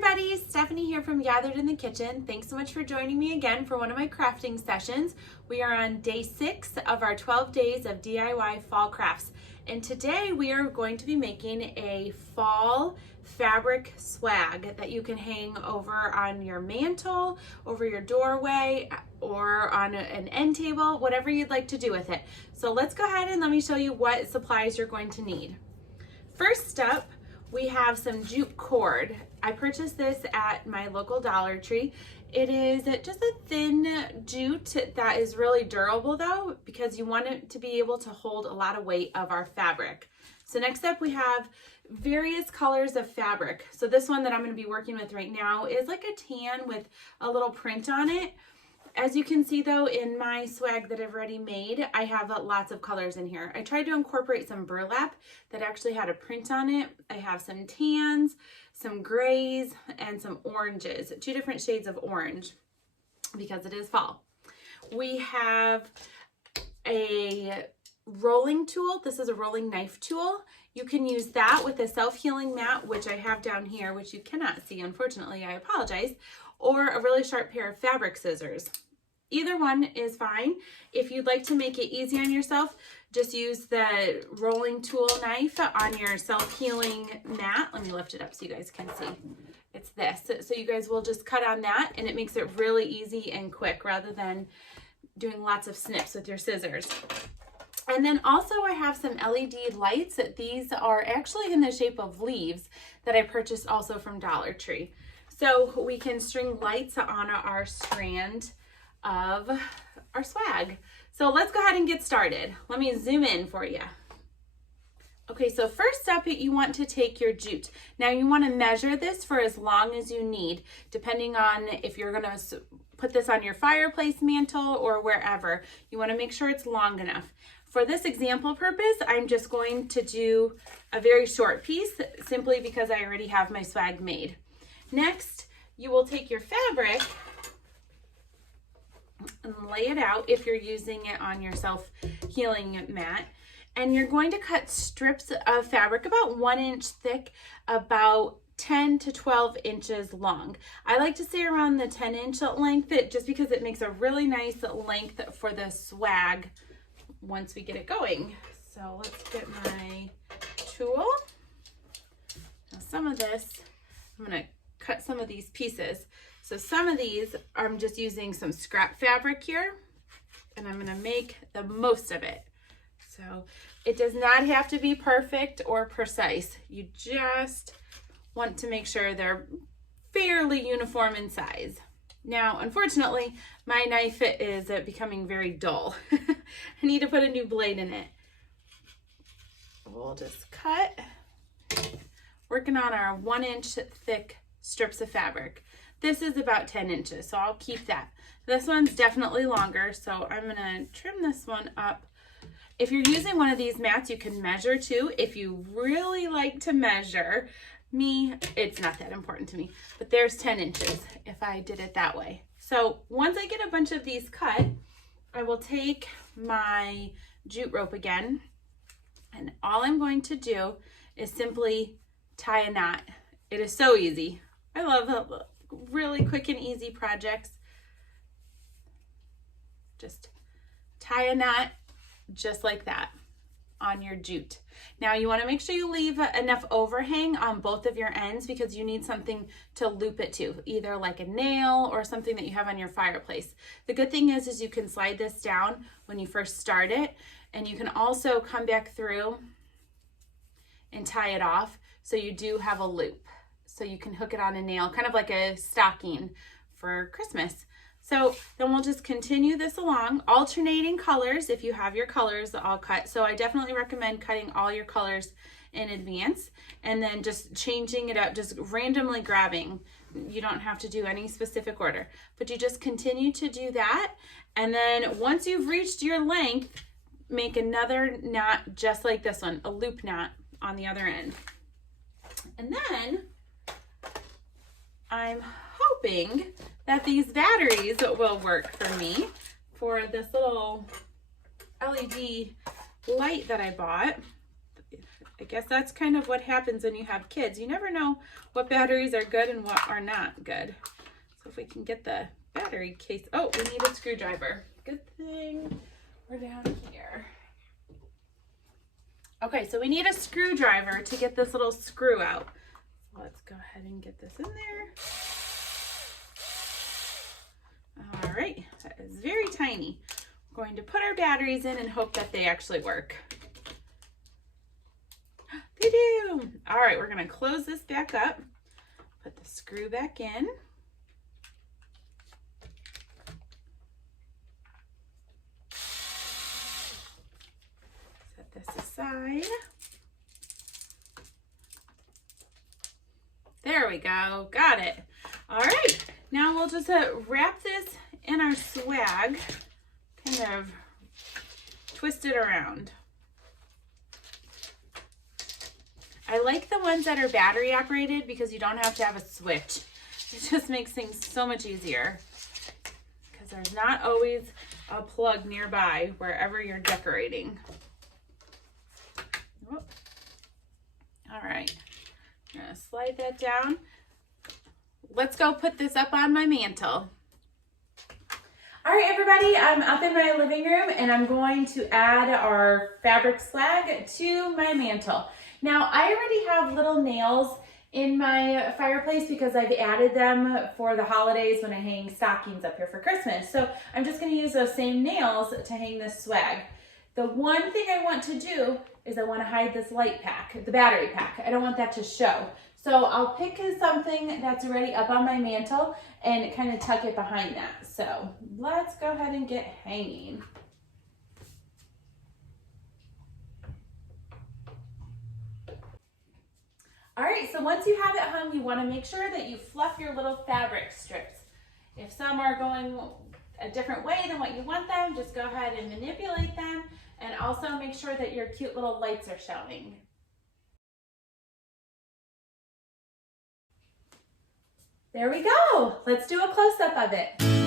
everybody, Stephanie here from Gathered in the Kitchen. Thanks so much for joining me again for one of my crafting sessions. We are on day 6 of our 12 days of DIY fall crafts. And today we are going to be making a fall fabric swag that you can hang over on your mantle, over your doorway, or on an end table, whatever you'd like to do with it. So let's go ahead and let me show you what supplies you're going to need. First up, we have some jute cord. I purchased this at my local Dollar Tree. It is just a thin jute that is really durable though, because you want it to be able to hold a lot of weight of our fabric. So next up we have various colors of fabric. So this one that I'm going to be working with right now is like a tan with a little print on it. As you can see though, in my swag that I've already made, I have lots of colors in here. I tried to incorporate some burlap that actually had a print on it. I have some tans, some grays, and some oranges, 2 different shades of orange because it is fall. We have a rolling tool. This is a rolling knife tool. You can use that with a self-healing mat, which I have down here, which you cannot see, unfortunately, I apologize, or a really sharp pair of fabric scissors. Either one is fine. If you'd like to make it easy on yourself, just use the rolling tool knife on your self-healing mat. Let me lift it up so you guys can see. It's this. So you guys will just cut on that, and it makes it really easy and quick rather than doing lots of snips with your scissors. And then also I have some LED lights. These are actually in the shape of leaves that I purchased also from Dollar Tree. So we can string lights on our strand of our swag. So let's go ahead and get started. Let me zoom in for you. Okay, so first up, you want to take your jute. Now you want to measure this for as long as you need, depending on if you're going to put this on your fireplace mantle or wherever. You want to make sure it's long enough. For this example purpose, I'm just going to do a very short piece simply because I already have my swag made. Next, you will take your fabric and lay it out if you're using it on your self-healing mat. And you're going to cut strips of fabric about 1 inch thick, about 10 to 12 inches long. I like to say around the 10-inch length just because it makes a really nice length for the swag once we get it going. So let's get my tool. Now some of this, I'm going to cut some of these pieces. So some of these, I'm just using some scrap fabric here, and I'm gonna make the most of it. So it does not have to be perfect or precise. You just want to make sure they're fairly uniform in size. Now, unfortunately, my knife is becoming very dull. I need to put a new blade in it. We'll just cut, working on our 1 inch thick strips of fabric. This is about 10 inches, so I'll keep that. This one's definitely longer, so I'm gonna trim this one up. If you're using one of these mats, you can measure too. If you really like to measure, it's not that important to me, but there's 10 inches if I did it that way. So once I get a bunch of these cut, I will take my jute rope again, and all I'm going to do is simply tie a knot. It is so easy. I love really quick and easy projects. Just tie a knot just like that on your jute. Now you want to make sure you leave enough overhang on both of your ends because you need something to loop it to, either like a nail or something that you have on your fireplace. The good thing is you can slide this down when you first start it, and you can also come back through and tie it off so you do have a loop. So you can hook it on a nail, kind of like a stocking for Christmas. So then we'll just continue this along, alternating colors if you have your colors all cut. So I definitely recommend cutting all your colors in advance and then just changing it up, just randomly grabbing. You don't have to do any specific order, but you just continue to do that. And then once you've reached your length, make another knot just like this one, a loop knot on the other end. And then I'm hoping that these batteries will work for me for this little LED light that I bought. I guess that's kind of what happens when you have kids. You never know what batteries are good and what are not good. So if we can get the battery case, oh, we need a screwdriver. Good thing we're down here. Okay, so we need a screwdriver to get this little screw out. So let's go ahead and get this in there. All right, that is very tiny. We're going to put our batteries in and hope that they actually work. They do. All right, we're going to close this back up, put the screw back in. Set this aside. There we go. Got it. All right. Now we'll just wrap this in our swag, kind of twist it around. I like the ones that are battery operated because you don't have to have a switch. It just makes things so much easier because there's not always a plug nearby wherever you're decorating. Oh. All right, I'm gonna slide that down. Let's go put this up on my mantle. All right, everybody, I'm up in my living room and I'm going to add our fabric swag to my mantle. Now, I already have little nails in my fireplace because I've added them for the holidays when I hang stockings up here for Christmas. So I'm just gonna use those same nails to hang this swag. The one thing I want to do is I want to hide this light pack, the battery pack. I don't want that to show. So I'll pick something that's already up on my mantle and kind of tuck it behind that. So let's go ahead and get hanging. All right, so once you have it hung, you want to make sure that you fluff your little fabric strips. If some are going a different way than what you want them, just go ahead and manipulate them, and also make sure that your cute little lights are showing. There we go. Let's do a close-up of it.